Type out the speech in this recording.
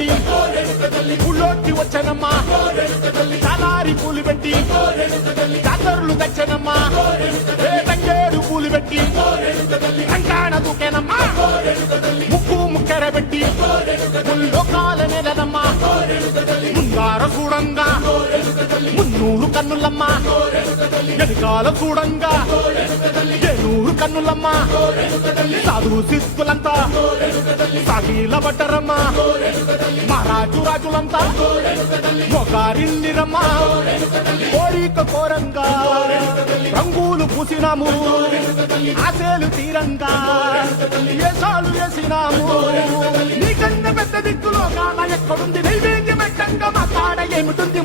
పెట్టి ఊళ్ళోకి వచ్చనమ్మా చాలారి పూలు పెట్టి జాతరులు తెచ్చనమ్మా తంగేడు పూలు పెట్టి కంకాణ దూకేనమ్మా ముక్కు ముక్కెర పెట్టి ముల్లోకాల నెలనమ్మా ముంగార చూడంగా మున్నూరు కన్నులమ్మ ఎనకాల చూడంగా ఏనూరు కన్నులమ్మ సాధు సిద్ధులంతా సాగిల బట్టరమ్మ మహారాజు రాజులంతా మొగారిల్లిరమ్మ కోరిక కోరంగా రంగులు పూసినాము ఆశలు తీరంగా ఏసాలు వేసినాము నీకన్నా పెద్ద దిక్కులో కాన ఎక్కడుంది నైవేద్యం ఎట్టంగా మా కాడ ఏమిటుంది